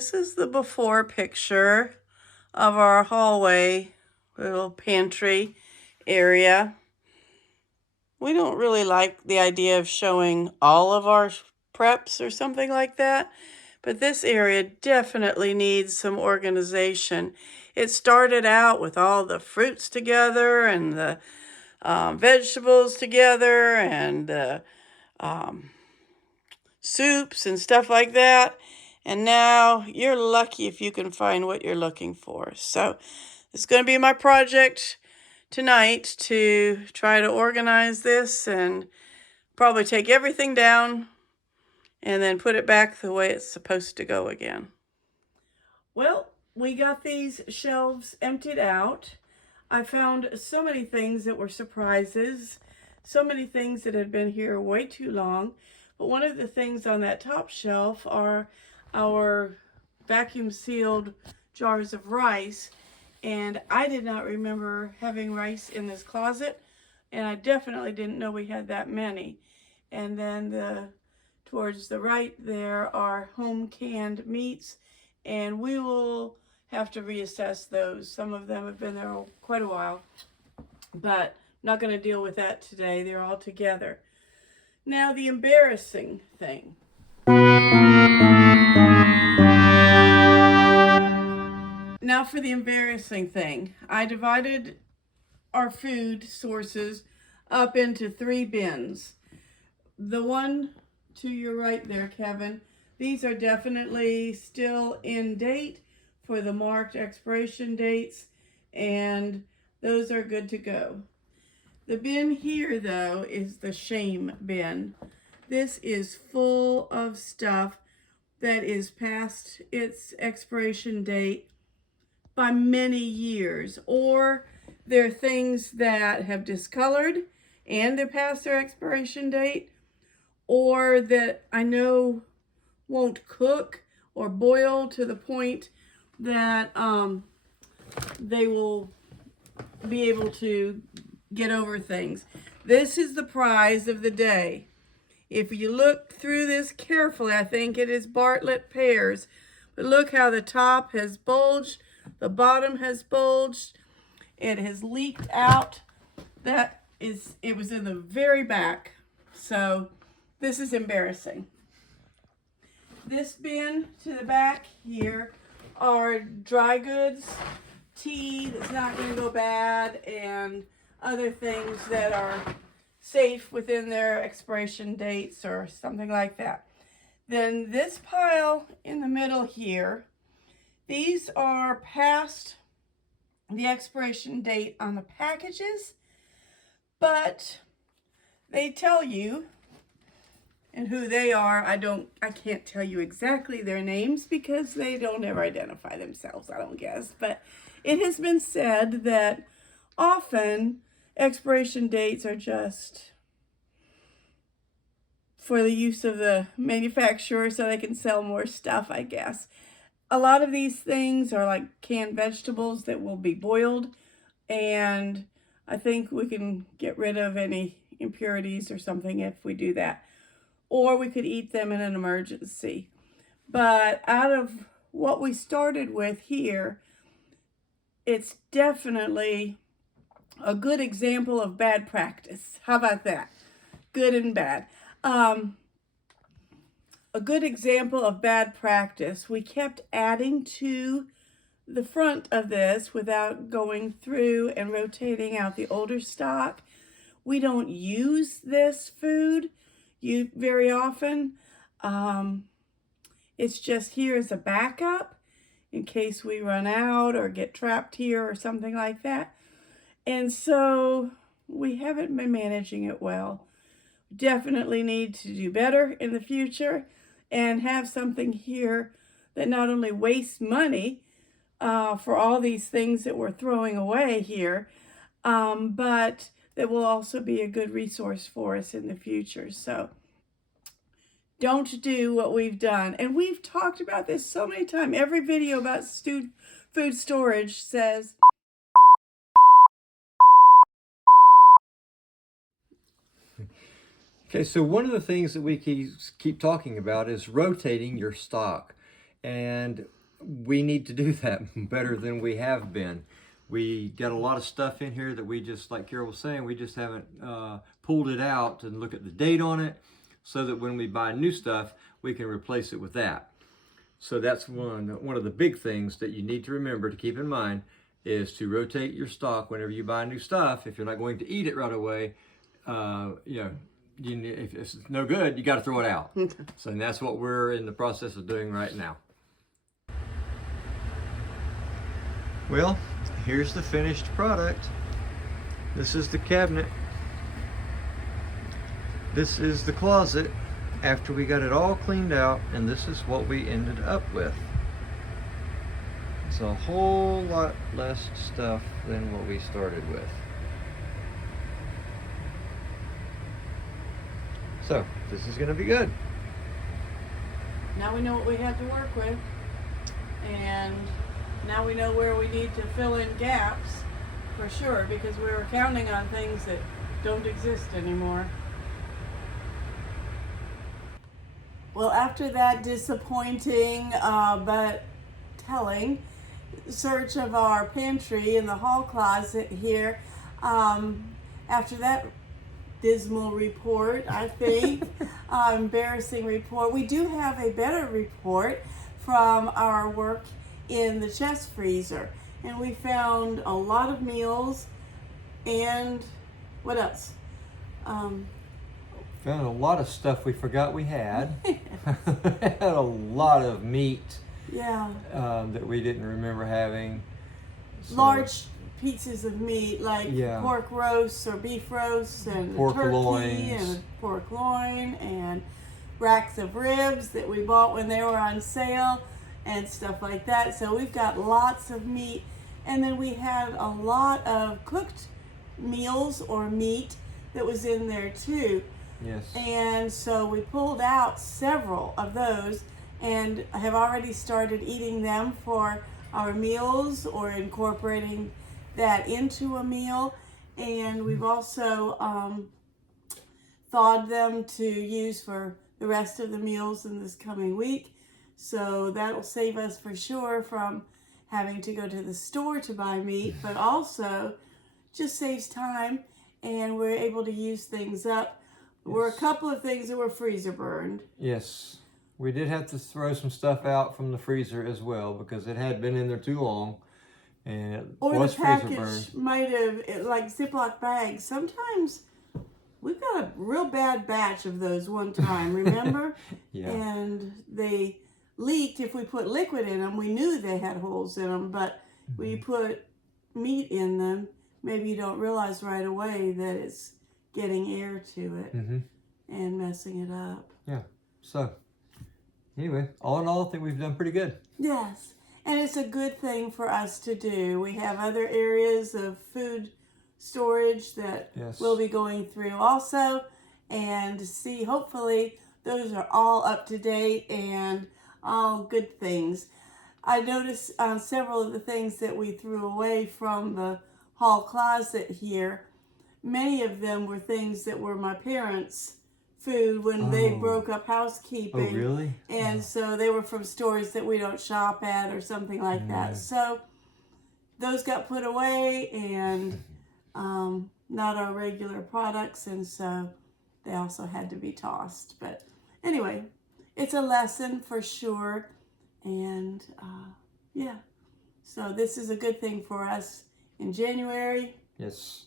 This is the before picture of our hallway, little pantry area. We don't really like the idea of showing all of our preps or something like that, but this area definitely needs some organization. It started out with all the fruits together and the vegetables together and the soups and stuff like that. And now you're lucky if you can find what you're looking for. So it's going to be my project tonight to try to organize this and probably take everything down and then put it back the way it's supposed to go again. Well, we got these shelves emptied out. I found so many things that were surprises, so many things that had been here way too long. But one of the things on that top shelf are our vacuum sealed jars of rice. And I did not remember having rice in this closet. And I definitely didn't know we had that many. And then towards the right there are home canned meats. And we will have to reassess those. Some of them have been there quite a while. But not going to deal with that today. They're all together. Now, the embarrassing thing. Now for the embarrassing thing. I divided our food sources up into 3 bins. The one to your right there, Kevin, these are definitely still in date for the marked expiration dates, and those are good to go. The bin here, though, is the shame bin. This is full of stuff that is past its expiration date by many years, or they're things that have discolored and they're past their expiration date, or that I know won't cook or boil to the point that they will be able to get over things. This is the prize of the day. If you look through this carefully, I think it is Bartlett pears. But look how the top has bulged, the bottom has bulged, it has leaked out. It was in the very back. So this is embarrassing. This bin to the back here are dry goods, tea that's not going to go bad, and other things that are safe within their expiration dates or something like that. Then this pile in the middle here, these are past the expiration date on the packages, but they tell you, and who they are, I can't tell you exactly their names because they don't ever identify themselves, I don't guess. But it has been said that often expiration dates are just for the use of the manufacturer so they can sell more stuff, I guess. A lot of these things are like canned vegetables that will be boiled, and I think we can get rid of any impurities or something if we do that. Or we could eat them in an emergency. But out of what we started with here, it's definitely a good example of bad practice. How about that? Good and bad. A good example of bad practice. We kept adding to the front of this without going through and rotating out the older stock. We don't use this food very often. It's just here as a backup in case we run out or get trapped here or something like that. And so we haven't been managing it well. Definitely need to do better in the future and have something here that not only wastes money for all these things that we're throwing away here, but that will also be a good resource for us in the future. So don't do what we've done. And we've talked about this so many times. Every video about food storage says, Okay, so one of the things that we keep talking about is rotating your stock. and we need to do that better than we have been. We got a lot of stuff in here that we just, like Carol was saying, we just haven't pulled it out and look at the date on it, so that when we buy new stuff, we can replace it with that. So that's one of the big things that you need to remember to keep in mind, is to rotate your stock whenever you buy new stuff. If you're not going to eat it right away, if it's no good, you got to throw it out. So that's what we're in the process of doing right now. Well, here's the finished product. This is the cabinet. This is the closet after we got it all cleaned out, and this is what we ended up with. It's a whole lot less stuff than what we started with. So, this is gonna be good. Now we know what we have to work with, and now we know where we need to fill in gaps for sure, because we were counting on things that don't exist anymore. Well, after that disappointing but telling search of our pantry in the hall closet here, after that dismal report, I think, embarrassing report, we do have a better report from our work in the chest freezer, and we found a lot of meals. And what else? Found a lot of stuff we forgot we had. Had a lot of meat, yeah, that we didn't remember having. So, large pieces of meat, like yeah, pork roasts or beef roasts, and pork turkey loins, and pork loin, and racks of ribs that we bought when they were on sale and stuff like that. So we've got lots of meat, and then we had a lot of cooked meals or meat that was in there too. Yes. And so we pulled out several of those and have already started eating them for our meals or incorporating that into a meal. And we've also thawed them to use for the rest of the meals in this coming week. So that'll save us for sure from having to go to the store to buy meat, but also just saves time, and we're able to use things up. There were a couple of things that were freezer burned. Yes. We did have to throw some stuff out from the freezer as well, because it had been in there too long, and it was freezer burned. Or the package might have, like Ziploc bags. Sometimes we've got a real bad batch of those one time, remember? Yeah. And they leaked. If we put liquid in them, we knew they had holes in them, but when you put meat in them, maybe you don't realize right away that it's getting air to it and messing it up. Yeah. So, anyway, all in all, I think we've done pretty good. Yes. And it's a good thing for us to do. We have other areas of food storage that we'll be going through also, and to see, hopefully, those are all up to date and all good things. I noticed several of the things that we threw away from the hall closet here, many of them were things that were my parents' food when they broke up housekeeping. Oh, really? And so they were from stores that we don't shop at or something like that. So those got put away, and not our regular products, and so they also had to be tossed. But anyway, it's a lesson for sure. And yeah, so this is a good thing for us in January. Yes.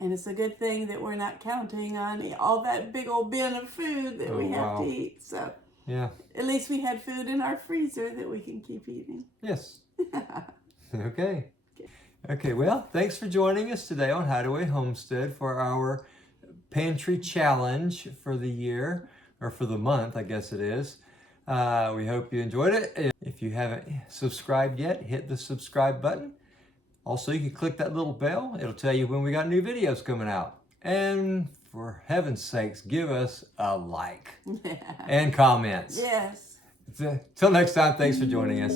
And it's a good thing that we're not counting on all that big old bin of food that we have to eat. So yeah, at least we had food in our freezer that we can keep eating. Yes. Okay. Okay, well, thanks for joining us today on Hideaway Homestead for our pantry challenge for the year, or for the month, I guess it is. We hope you enjoyed it. If you haven't subscribed yet, hit the subscribe button. Also, you can click that little bell. It'll tell you when we got new videos coming out. And for heaven's sakes, give us a like and comments. Yes. Till next time, thanks for joining us.